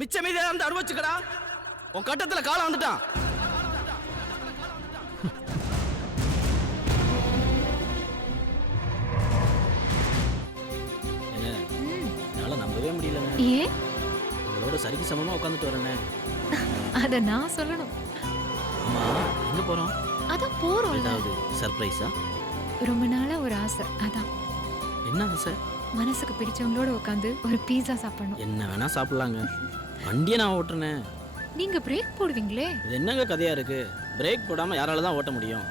மிச்ச மீதி அந்த அனுபவிச்சுக்கடா. உன் கட்டத்துல காலம் வந்துட்டான். என்னால நம்பவே முடியலங்க. ஏன்? உங்களோட சரிக்கு சமமா உட்காந்துட்டு வரேனே. அத நான் சொல்லணும். அம்மா எங்க போறோம்? அதான் போறோம். ஏதாவது சர்ப்ரைஸா? ரொம்ப நாளா ஒரு ஆசை. அதான். என்ன ஆசை? மனசுக்கு பிடிச்சவங்களோட உட்காந்து ஒரு பீஸா சாப்பிடணும். என்ன வேணா சாப்பிடலாங்க. வண்டியை நான் ஓட்டுறேன். நீங்க பிரேக் போடுவீங்களே. இது என்னங்க கதையா இருக்கு? பிரேக் போடாம யாரால தான் ஓட்ட முடியும்?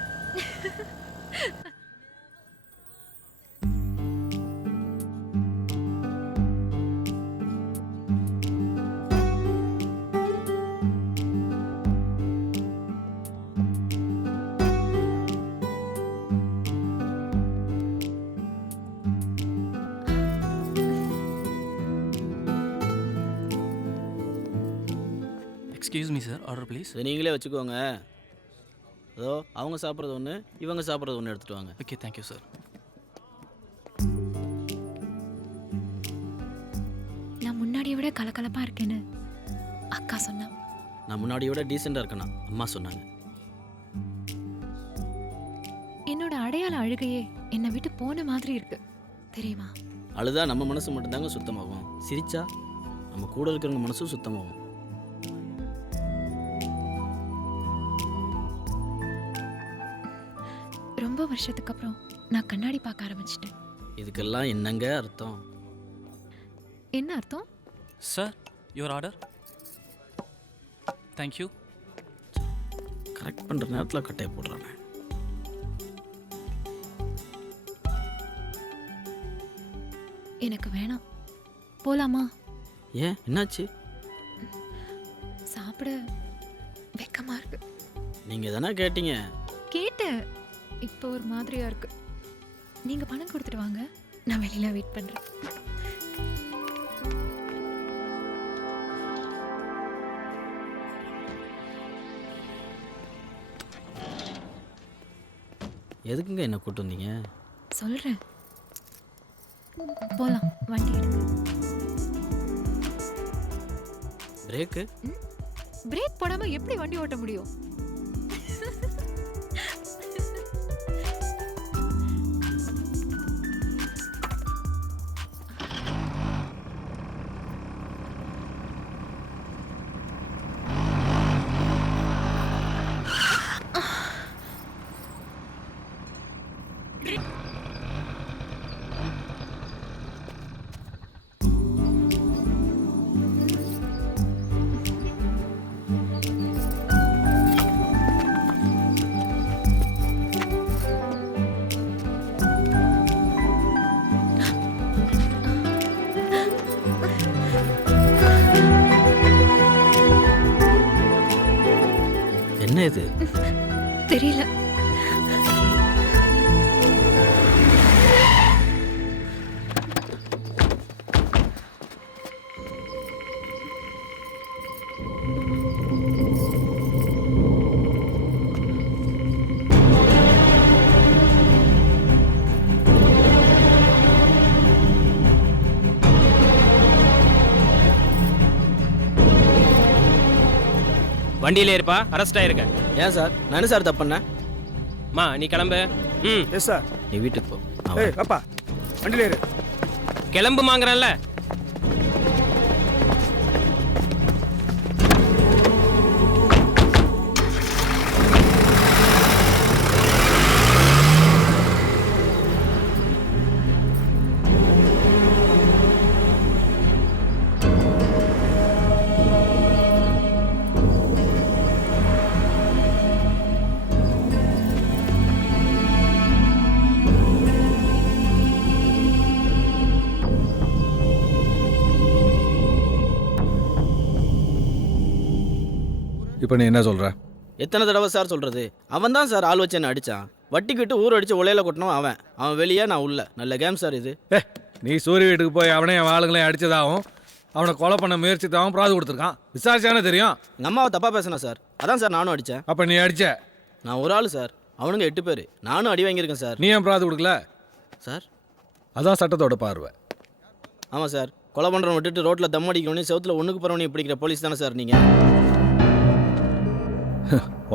Excuse me sir, order please. இதை நீங்களே வச்சுக்கோங்க. அதோ அவங்க சாப்பிட்றது ஒன்று, இவங்க சாப்பிட்றது ஒன்று எடுத்துட்டு வாங்க. Okay, thank you sir. நான் முன்னாடியை விட கலகலப்பா இருக்கேன்னு அக்கா சொன்னா. நான் முன்னாடியை விட டீசெண்டாக இருக்கேனா அம்மா சொன்னாங்க. என்னோட அடையாள அழுகையே என்னை விட்டு போன மாதிரி இருக்கு தெரியுமா? அழுதா நம்ம மனசு மட்டும்தாங்க சுத்தமாகும். சிரிச்சா நம்ம கூட இருக்கிறவங்க மனசும் சுத்தமாகும். ரொம்ப வருஷத்துக்கு அப்புறம் நான் கண்ணாடி பார்க்க ஆரம்பிச்சிட்டேன். இதுக்கெல்லாம் என்னங்க அர்த்தம்? என்ன அர்த்தம்? Sir, your order. Thank you. Correct பண்ணுற நேரத்தில் கட்டையை போடுறானே. எனக்கு வேணாம். போலாமா? ஏன், என்னாச்சு? சாப்பிட வெக்கமா இருக்கு. நீங்கள் தானே கேட்டீங்க. கேட்டேன். இப்போ ஒரு மாதிரியா இருக்கு. நீங்க பணம் கொடுத்துட்டு வாங்க, நான் வெளியில வெயிட் பண்றேன். எதுக்குங்க என்ன கூட்டு வந்தீங்க? சொல்றேன். போலாம், வண்டி எடுங்க. பிரேக்கு? பிரேக் போடாம எப்படி வண்டி ஓட்ட முடியும்? என்ன இது? தெரியல. வண்டியிலே இருப்பா, அரெஸ்ட் ஆயிருக்க. ஏன் சார், நான் சார் தப்பு பண்ணேன்? மா நீ கிளம்பு. Yes sir. நீ வீட்டுக்கு போ. ஏய் அப்பா, வண்டியில ஏறு. கிளம்பு மாங்கறல்ல. இப்போ நீ என்ன சொல்ற? எத்தனை தடவை சார் சொல்கிறது? அவன் தான் சார் ஆள் வச்சு என்ன அடித்தான். வட்டிக்கு விட்டு ஊர் அடித்து உலையில கொட்டணும். அவன் வெளியே, நான் உள்ள. நல்ல கேம் சார் இது. நீ சூரிய வீட்டுக்கு போய் அவனே அவன் ஆளுங்களையும் அடிச்சதாகவும் அவனை கொலை பண்ண முயற்சி தான் பிராது கொடுத்துருக்கான். விசாரிச்சானே தெரியும். எங்கள் அம்மாவை தப்பாக பேசினேன் சார். அதான் சார் நானும் அடித்தேன். அப்போ நீ அடிச்ச. நான் ஒரு ஆள் சார், அவனுங்க 8 பேர். நானும் அடி வாங்கியிருக்கேன் சார். நீ ஏன் பிராது கொடுக்கல? சார் அதான் சட்டத்தோட பார்வை. ஆமாம் சார், கொலை பண்ணுறவன் விட்டுட்டு ரோட்டில் தம் அடிக்கணும் செவுத்தில் ஒன்றுக்கு போகிறவனையும் பிடிக்கிற போலீஸ் தானே சார் நீங்கள்?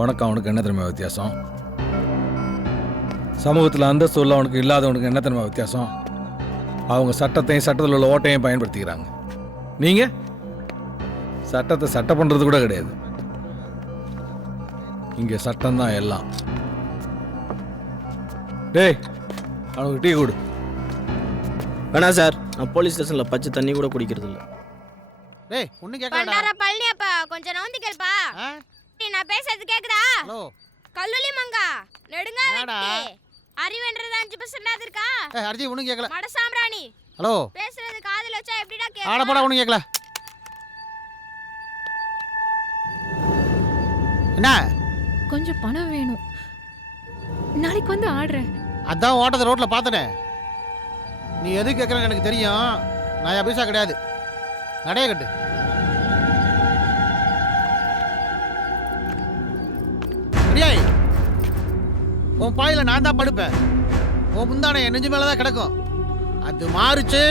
உனக்கு அவனுக்கு என்ன தெரியுமா வித்தியாசம்? சமூகத்தில் அந்தஸ்து உள்ளவனுக்கு இல்லாதவனுக்கு என்ன தெரியுமா வித்தியாசம்? அவங்க சட்டத்தையும் சட்டத்தில் உள்ள ஓட்டையும் பயன்படுத்திக்கிறாங்க. நீங்கள் சட்டத்தை சட்டம் பண்ணுறது கூட கிடையாது. இங்கே சட்டம்தான் எல்லாம். டேய், அவனுக்கு டீ கொடு. வேணாம் சார், நான் போலீஸ் ஸ்டேஷனில் பச்சை தண்ணி கூட குடிக்கிறது இல்லை. டேய் ஒண்ணு கேக்கடா. பண்டார பழனியப்பா கொஞ்சம் நவுந்து கேளுப்பா. நான் பேசுறது கேக்குதா? ஹலோ. கல்லுலி மங்கா நெடுங்கா என்னடா? வெட்டி அறிவுன்றது 5% இருக்கா? ஏய் அர்ஜி ஒண்ணு கேக்கல. மட சாம்பிராணி ஹலோ. பேசுறது காதுல வச்சா எப்படிடா ஆட கேக்கும்? போடா ஒண்ணு கேக்கல. என்ன? கொஞ்சம் பணம் வேணும். நாளைக்கு வந்து ஆடுறேன். அதான் ஓட்டத்தை ரோட்ல பார்த்தனே. நீ எது கேக்குறன்னு எனக்கு தெரியும். நான் அபிஷா கிடையாது. நடைய கட்டு. அடியாய். உன் பாயில நான் தான் படுப்பேன். உன் முந்தானை என் நெஞ்சு மேல தான் கிடக்கும். அது மாறுச்சு.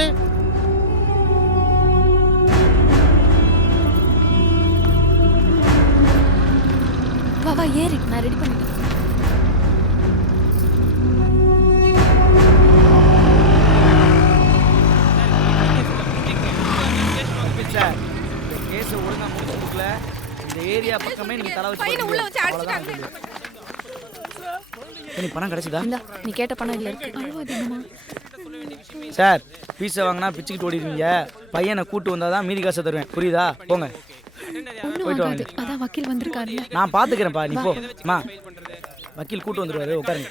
வா வா ஏறி, நான் ரெடி பண்ணிட்டேன். சார், இந்த கேஸை ஒழுங்கா முடிச்சு கொடுக்கல, இந்த ஏரியா பக்கமே நீங்க தலை வச்சு பையனை உள்ள வச்சு அடிச்சிட்டாங்க. நீ பணம் கிடைச்சதா? இந்தா, நீ கேட்ட பணம் இதுல இருக்கு. அழுவாதீங்கம்மா. சார், பீஸை வாங்கினா பிச்சுக்கிட்டு ஓடிடுவீங்க. பையனை கூட்டு வந்தாதான் மீதி காசை தருவேன். புரியுதா? போங்க. ஒண்ணும் போயிட்டு ஆகாது. அதான் வக்கீல் வந்திருக்காருல்ல. நான் பாத்துக்கிறேன்ப்பா, நீ போ. அம்மா, வக்கீல் கூட்டு வந்துருவாரு, உட்காருங்க.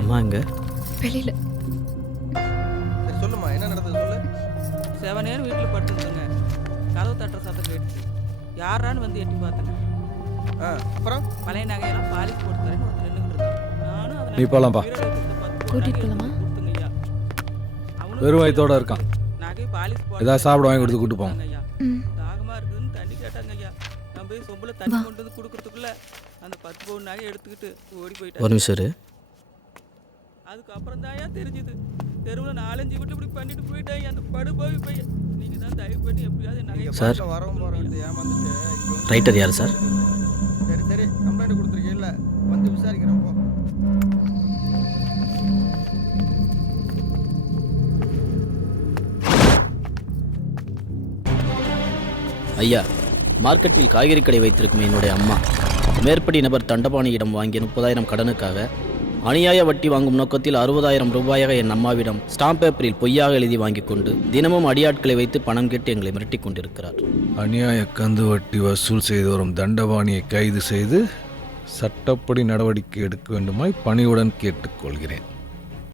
அம்மா எங்க? வெளியில. சரி சொல்லுமா, என்ன நடந்தது சொல்லு. 7 நேரம் வீட்டில் படுத்துருந்தேங்க. கதவு தட்டுற சத்தம் கேட்டுச்சு. யாரான்னு வந்து எட்டி பார்த்தேங்க. அப்புறம் பழைய நகையெல்லாம் பாலிஷ் போட்டு தரேன்னு ஒருத்தர் நின்றுக்கிட்டு இருந்தான். நானும் அதில் நீ போலாம்ப்பா. கூட்டிட்டு போலாமா? கொடுத்துங்கய்யா. வெறும் வயித்தோட இருக்கான். நகை பாலிஷ் போட்டு ஏதாவது சாப்பிட வாங்கி கொடுத்து கூட்டு போங்க. ஐயா. ம். தாகமா இருக்குதுன்னு தண்ணி கேட்டாங்க ஐயா. நான் போய் சொம்புல தண்ணி கொண்டு வந்து கொடுக்கறதுக்குள்ள அந்த 10 பவுன் நகை எடுத்துக்கிட்டு ஓடி போயிட்டேன். ஒரு நிமிஷம் இரு. அதுக்கப்புறம் தான் தெரிஞ்சுது. தெருவில் 4-5 வீட்டு இப்படி பண்ணிட்டு போயிட்டேன். அந்த படுபாவி பையன். நீங்க தான் தயவு பண்ணி எப்படியாவது நகை சார், வரவும் போறவங்க ஏமாந்துட்டு ரைட்டர் யார் சார்? சரி சரி கம்ப்ளைண்ட் கொடுத்துருக்கீல்ல, வந்து விசாரிக்கிறேன் போ. ஐயா, மார்க்கெட்டில் காய்கறி கடை வைத்திருக்கும் என்னுடைய அம்மா மேற்படி நபர் தண்டபாணியிடம் வாங்கிய 30,000 கடனுக்காக அநியாய வட்டி வாங்கும் நோக்கத்தில் 60,000 ரூபாயாக என் அம்மாவிடம் ஸ்டாம்ப் பேப்பரில் பொய்யாக எழுதி வாங்கிக் கொண்டு தினமும் அடியாட்களை வைத்து பணம் கேட்டு எங்களை மிரட்டிக் கொண்டிருக்கிறார். அநியாய கந்து வட்டி வசூல் செய்து வரும் தண்டபாணியை கைது செய்து சட்டப்படி நடவடிக்கை எடுக்க வேண்டுமாய் பணிவுடன் கேட்டுக்கொள்கிறேன்.